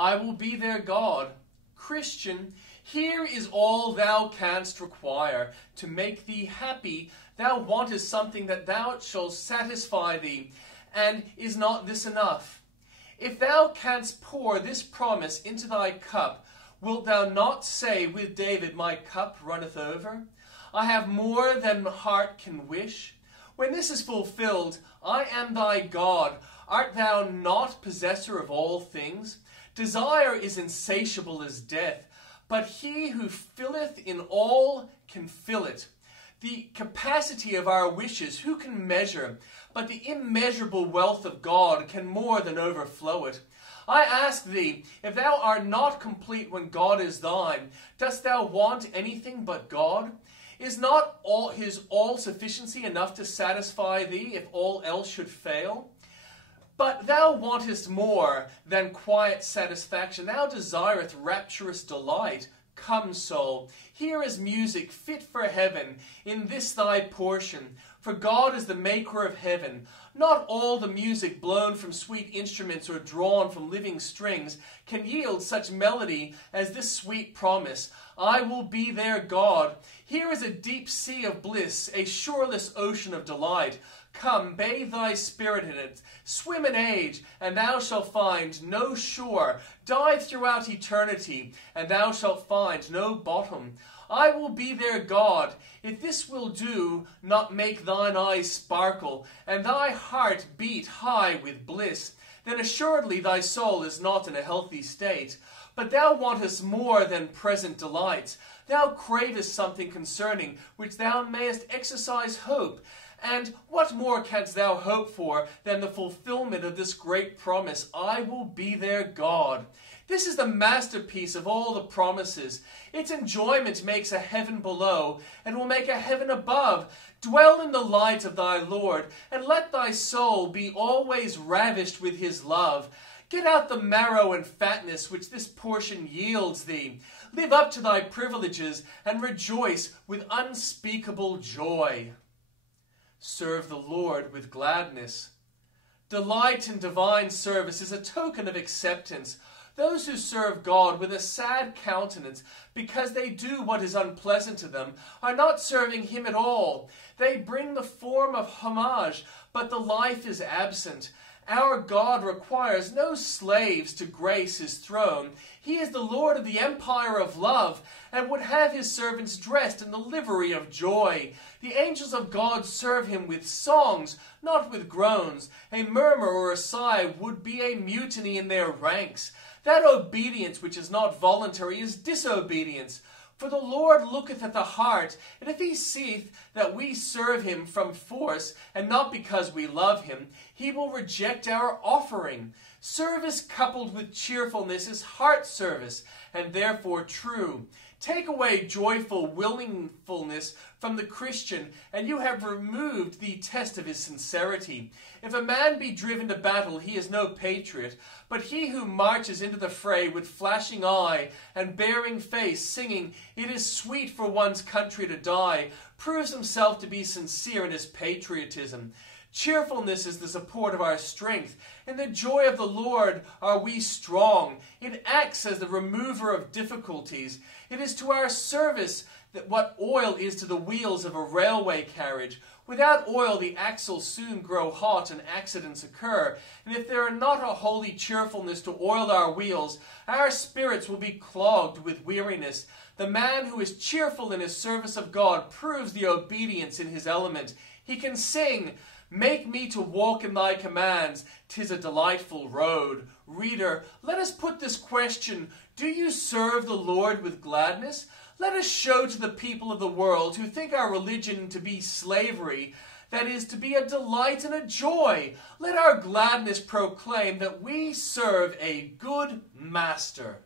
I will be their God. Christian, here is all thou canst require. To make thee happy, thou wantest something that thou shalt satisfy thee. And is not this enough? If thou canst pour this promise into thy cup, wilt thou not say with David, my cup runneth over? I have more than heart can wish. When this is fulfilled, I am thy God. Art thou not possessor of all things? Desire is insatiable as death, but he who filleth in all can fill it. The capacity of our wishes, who can measure? But the immeasurable wealth of God can more than overflow it. I ask thee, if thou art not complete when God is thine, dost thou want anything but God? Is not his all-sufficiency enough to satisfy thee if all else should fail? But thou wantest more than quiet satisfaction. Thou desireth rapturous delight. Come, soul, here is music fit for heaven, in this thy portion. For God is the maker of heaven. Not all the music blown from sweet instruments or drawn from living strings can yield such melody as this sweet promise. I will be their God. Here is a deep sea of bliss, a shoreless ocean of delight. Come, bathe thy spirit in it. Swim in age, and thou shalt find no shore. Dive throughout eternity, and thou shalt find no bottom. I will be their God. If this will do, not make thine eyes sparkle, and thy heart beat high with bliss, then assuredly thy soul is not in a healthy state. But thou wantest more than present delights. Thou cravest something concerning which thou mayest exercise hope. And what more canst thou hope for than the fulfillment of this great promise, I will be their God? This is the masterpiece of all the promises. Its enjoyment makes a heaven below, and will make a heaven above. Dwell in the light of thy Lord, and let thy soul be always ravished with his love. Get out the marrow and fatness which this portion yields thee. Live up to thy privileges, and rejoice with unspeakable joy. Serve the Lord with gladness. Delight in divine service is a token of acceptance. Those who serve God with a sad countenance because they do what is unpleasant to them are not serving him at all. They bring the form of homage, but the life is absent. Our God requires no slaves to grace his throne. He is the Lord of the empire of love, and would have his servants dressed in the livery of joy. The angels of God serve him with songs, not with groans. A murmur or a sigh would be a mutiny in their ranks. That obedience which is not voluntary is disobedience. For the Lord looketh at the heart, and if he seeth that we serve him from force, and not because we love him, he will reject our offering. Service coupled with cheerfulness is heart service, and therefore true. Take away joyful willingfulness from the Christian, and you have removed the test of his sincerity. If a man be driven to battle, he is no patriot, but he who marches into the fray with flashing eye and bearing face, singing, "It is sweet for one's country to die," proves himself to be sincere in his patriotism. Cheerfulness is the support of our strength. In the joy of the Lord are we strong. It acts as the remover of difficulties. It is to our service that what oil is to the wheels of a railway carriage. Without oil, the axles soon grow hot and accidents occur. And if there are not a holy cheerfulness to oil our wheels, our spirits will be clogged with weariness. The man who is cheerful in his service of God proves the obedience in his element. He can sing, "Make me to walk in thy commands, 'tis a delightful road." Reader, let us put this question: do you serve the Lord with gladness? Let us show to the people of the world who think our religion to be slavery, that is, to be a delight and a joy. Let our gladness proclaim that we serve a good master.